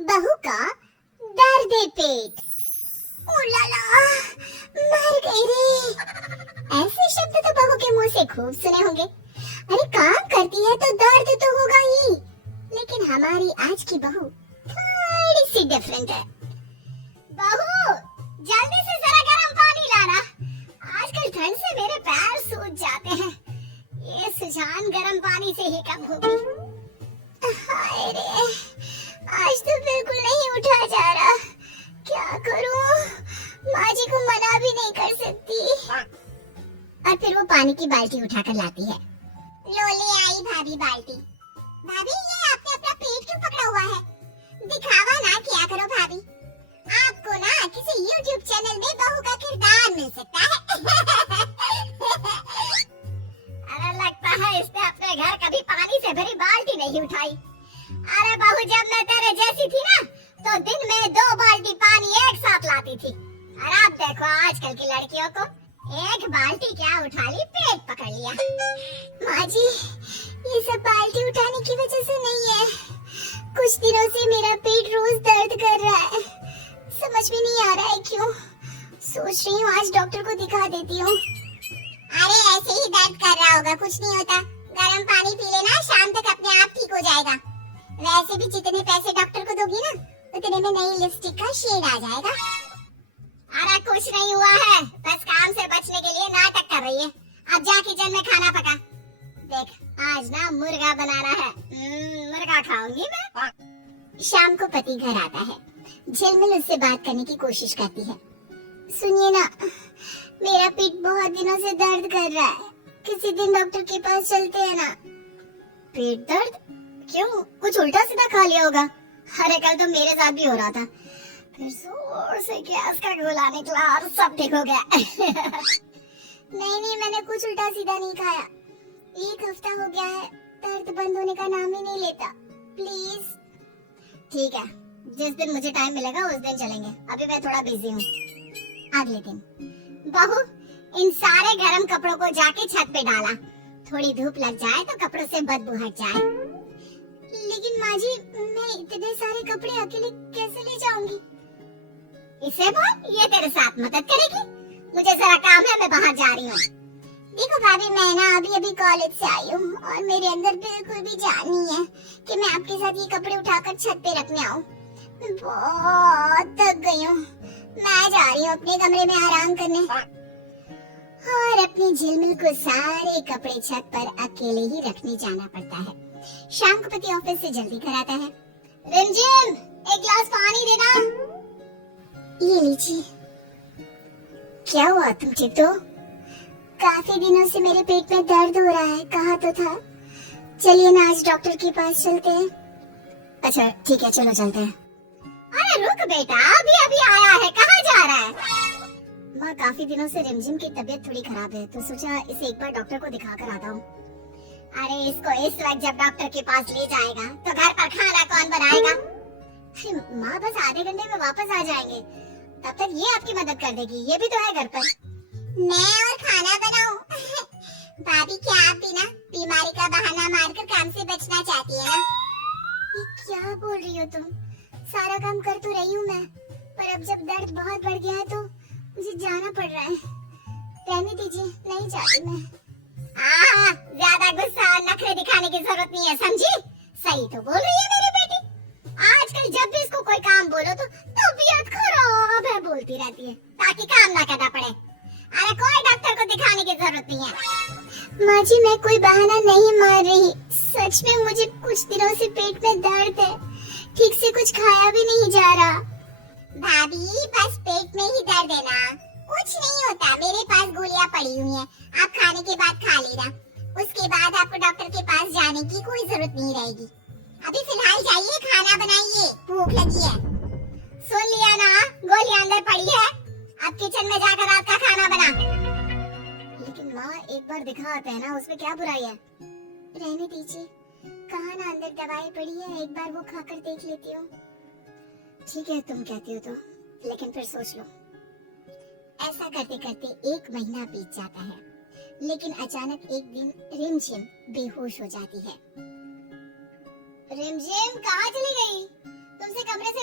बहू का दर्द पेट। ओ लाला, मर गई रे। ऐसे शब्द तो बहू के मुंह से खूब सुने होंगे। अरे काम करती है तो दर्द तो होगा ही, लेकिन हमारी आज की बहू थोड़ी सी डिफरेंट है। बहू, जल्दी से जरा गर्म पानी लाना। आजकल ठंड से मेरे पैर सूज जाते हैं। ये सुजान गर्म पानी से ही कम होगी। हाय रे, आज तो बिल्कुल नहीं उठा जा रहा। क्या करूं? माँ जी को मना भी नहीं कर सकती। और फिर वो पानी की बाल्टी उठाकर लाती है। लो ले आई भाभी बाल्टी। भाभी, ये आपने अपना पेट क्यों पकड़ा हुआ है? दिखावा ना किया करो भाभी। आपको ना किसी YouTube चैनल में बहू का किरदार मिल सकता है। अरे लगता है इसने अपने घर कभी पानी से भरी बाल्टी नहीं उठाई। अरे बहू, जब मैं तेरे जैसी थी ना, तो दिन में 2 बाल्टी पानी एक साथ लाती थी। और अब देखो आजकल की लड़कियों को, एक बाल्टी क्या उठा ली, पेट पकड़ लिया। माँ जी, ये सब बाल्टी उठाने की वजह से नहीं है। कुछ दिनों से मेरा पेट रोज दर्द कर रहा है। समझ में नहीं आ रहा है क्यों। सोच रही हूँ आज डॉक्टर को दिखा देती हूँ। अरे ऐसे ही दर्द कर रहा होगा, कुछ नहीं होता। गर्म पानी पी लेना, शाम तक अपने आप ठीक हो जाएगा। वैसे भी जितने पैसे डॉक्टर को दोगी ना, उतने में नई लिपस्टिक का शेड आ जाएगा। अरे कुछ नहीं हुआ है, बस काम से बचने के लिए नाटक कर रही है। अब जा किचन में खाना पका। देख, आज ना मुर्गा बनाना है। मुर्गा खाऊंगी मैं। शाम को पति घर आता है। झिलमिल उससे बात करने की कोशिश करती है। सुनिए ना, मेरा पेट बहुत दिनों से दर्द कर रहा है। किसी दिन डॉक्टर के पास चलते हैं ना। पेट दर्द? क्यों, कुछ उल्टा सीधा खा लिया होगा। अरे कल तो मेरे साथ भी हो रहा था। फिर जोर से गैस का गोला निकला और सब ठीक हो गया। नहीं, मैंने कुछ उल्टा सीधा नहीं खाया। 1 हफ्ता हो गया है, दर्द बंद होने का नाम ही नहीं लेता। प्लीज। ठीक है, जिस दिन मुझे टाइम मिलेगा उस दिन चलेंगे। अभी मैं थोड़ा बिजी हूँ। अगले दिन, बहू, इन सारे गर्म कपड़ों को जाके छत पे डाला। थोड़ी धूप लग जाए तो कपड़ों से बदबू हट जाए। लेकिन माँ जी, मैं इतने सारे कपड़े अकेले कैसे ले जाऊंगी? इसे बोल, ये तेरे साथ मदद करेगी। मुझे जरा काम है, मैं बाहर जा रही हूँ। देखो भाभी, मैं ना अभी कॉलेज से आई हूँ और मेरे अंदर बिल्कुल भी जान नहीं है कि मैं आपके साथ ये कपड़े उठाकर छत पे रखने आऊँ। मैं बहुत थक गई हूँ। मैं जा रही हूँ अपने कमरे में आराम करने। और अपनी झिलमिल को सारे कपड़े छत पर अकेले ही रखने जाना पड़ता है। शाम को पति ऑफिस से जल्दी घर आता है। रिमझिम, एक गिलास पानी देना। ये लीजिए। क्या हुआ, तुम ठीक तो? काफी दिनों से मेरे पेट में दर्द हो रहा है, कहा तो था। चलिए ना आज डॉक्टर के पास चलते हैं। अच्छा ठीक है, चलो चलते हैं। अरे रुक बेटा, अभी आया है, कहाँ जा रहा है? माँ, काफी दिनों से रिमझिम की तबीयत थोड़ी खराब है, तो सोचा इसे एक बार डॉक्टर को दिखा कर आता हूँ। अरे इसको इस वक्त जब डॉक्टर के पास ले जाएगा तो घर पर खाना कौन बनाएगा? अरे माँ, बस आधे घंटे में वापस आ जाएंगे, तब तक ये आपकी मदद कर देगी। ये भी तो है घर पर। मैं और खाना बनाऊं? भाभी, क्या आप भी ना बीमारी का बहाना मारकर काम से बचना चाहती है ना? ये क्या बोल रही हो तुम? सारा काम कर तो रही हूँ मैं, पर अब जब दर्द बहुत बढ़ गया है तो मुझे जाना पड़ रहा है। रहने दीजिए, नहीं चाहती मैं। ज्यादा गुस्सा और नखरे दिखाने की जरूरत नहीं है, समझी? सही तो बोल रही है मेरी बेटी। आजकल जब भी इसको कोई काम बोलो तो तबीयत खराब है बोलती रहती है, ताकि काम ना करना पड़े। अरे कोई डॉक्टर को दिखाने की जरूरत नहीं है। माँ जी, मैं कोई बहाना नहीं मार रही। सच में मुझे कुछ दिनों से पेट में दर्द है, ठीक से कुछ खाया भी नहीं जा रहा। भाभी, बस पेट में ही दर्द है ना, कुछ नहीं होता। मेरे पास गोलियां पड़ी हुई हैं, आप खाने के बाद खा लेना। उसके बाद आपको डॉक्टर के पास जाने की कोई जरूरत नहीं रहेगी। अभी फिलहाल जाइए, खाना बनाइए, भूख लगी है। सुन लिया ना, गोलियां अंदर पड़ी है। अब किचन में जाकर रात का खाना बना। लेकिन माँ, एक बार दिखा आते हैं ना, उसमें क्या बुराई है? रहने दीजिए, कहा ना अंदर दवाई पड़ी है, एक बार वो खाकर देख लेती हूँ। ठीक है, तुम कहती हो तो, लेकिन फिर सोच लो। ऐसा करते करते 1 महीना बीत जाता है, लेकिन अचानक एक दिन रिमझिम बेहोश हो जाती है। रिमझिम, कहाँ चली गई? तुमसे कमरे से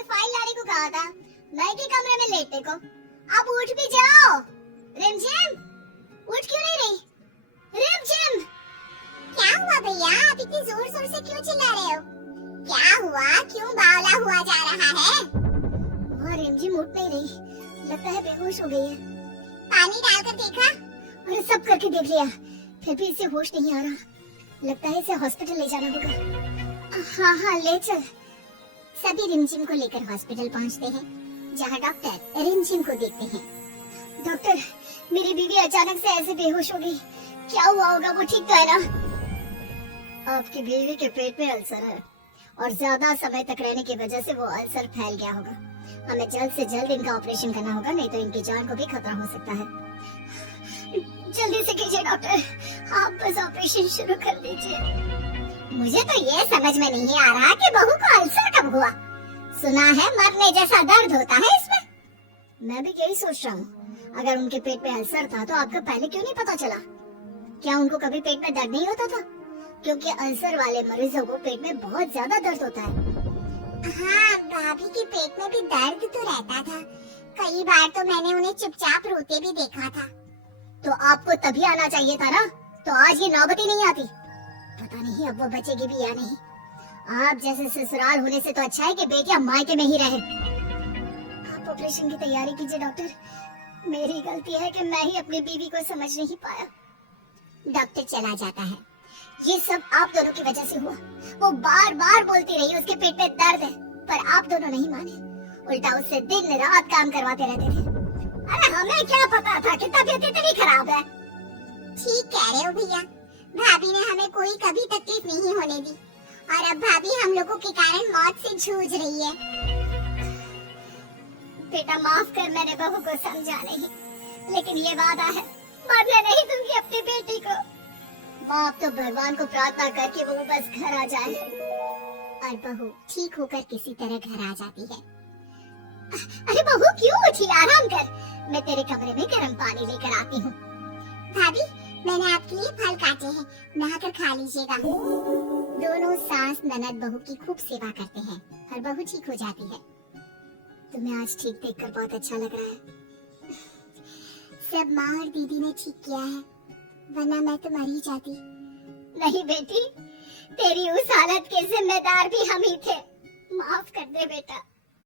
रहा था मैं के कमरे में लेटने को। अब उठ भी जाओ। रिमझिम, उठ क्यों नहीं रही? रिमझिम, क्या हुआ भैया? आप इतनी जोर जोर से क्यों चिल्ला रहे हो? क्या हुआ? क्यों बावला हुआ जा रहा है? वहाँ रिमझिम उठ नहीं रही, लगता है बेहोश हो गई है। पानी डालकर देखा? अरे सब करके देख लिया, फिर भी इसे होश नहीं आ रहा। लगता है इसे हॉस्पिटल ले जाना होगा। हाँ हाँ ले चल। सभी रिमझिम को लेकर हॉस्पिटल पहुँचते हैं, जहाँ डॉक्टर रिमझिम को देखते हैं। डॉक्टर, मेरी बीवी अचानक से ऐसे बेहोश हो गई, क्या हुआ होगा? वो ठीक तो है ना? आपकी बीवी के पेट में अल्सर है और ज्यादा समय तक रहने की वजह से वो अल्सर फैल गया होगा। हमें जल्द से जल्द इनका ऑपरेशन करना होगा, नहीं तो इनकी जान को भी खतरा हो सकता है। जल्दी से कीजिए डॉक्टर, आप बस ऑपरेशन शुरू कर दीजिए। मुझे तो ये समझ में नहीं आ रहा कि बहू को अल्सर कब हुआ। सुना है मरने जैसा दर्द होता है इसमें। मैं भी यही सोच रहा हूँ, अगर उनके पेट में अल्सर था तो आपको पहले क्यों नहीं पता चला? क्या उनको कभी पेट में दर्द नहीं होता था? क्योंकि अल्सर वाले मरीजों को पेट में बहुत ज्यादा दर्द होता है। हाँ, भाभी के पेट में भी दर्द तो रहता था। कई बार तो मैंने उन्हें चुपचाप रोते भी देखा था। तो आपको तभी आना चाहिए था ना, तो आज ये नौबत ही नहीं आती। पता नहीं अब वो बचेगी भी या नहीं। आप जैसे ससुराल होने से तो अच्छा है कि बेटियां मायके में ही रहे। आप ऑपरेशन की तैयारी कीजिए डॉक्टर। मेरी गलती है कि मैं ही अपनी बीवी को समझ नहीं पाया। डॉक्टर चला जाता है। ये सब आप दोनों की वजह से हुआ। वो बार बार बोलती रही उसके पेट में दर्द है, पर आप दोनों नहीं माने। उल्टा उससे दिन रात काम करवाते रहते थे। अरे हमें क्या पता था कि तबीयत इतनी खराब है। ठीक कह रहे हो भैया, भाभी ने हमें कोई कभी तकलीफ नहीं होने दी, और अब भाभी हम लोगों के कारण मौत से जूझ रही है। बेटा माफ कर, मैंने बहू को समझा नहीं, लेकिन ये वादा है मरने नहीं दूंगी अपनी बेटी को। बाप तो भगवान को प्रार्थना करके वो बस घर आ जाए, और बहू ठीक होकर किसी तरह घर आ जाती है। अरे बहू क्यों उठी? आराम कर, मैं तेरे कमरे में गर्म पानी लेकर आती हूँ। भाभी, मैंने आपके लिए फल काटे हैं, नहाकर खा लीजिएगा। दोनों सास ननद बहू की खूब सेवा करते हैं और बहू ठीक हो जाती है। तुम्हें आज ठीक देखकर बहुत अच्छा लग रहा है। सब माँ और दीदी ने ठीक किया है, वरना मैं तो मर ही जाती। नहीं बेटी, तेरी उस हालत के जिम्मेदार भी हम ही थे। माफ कर दे बेटा।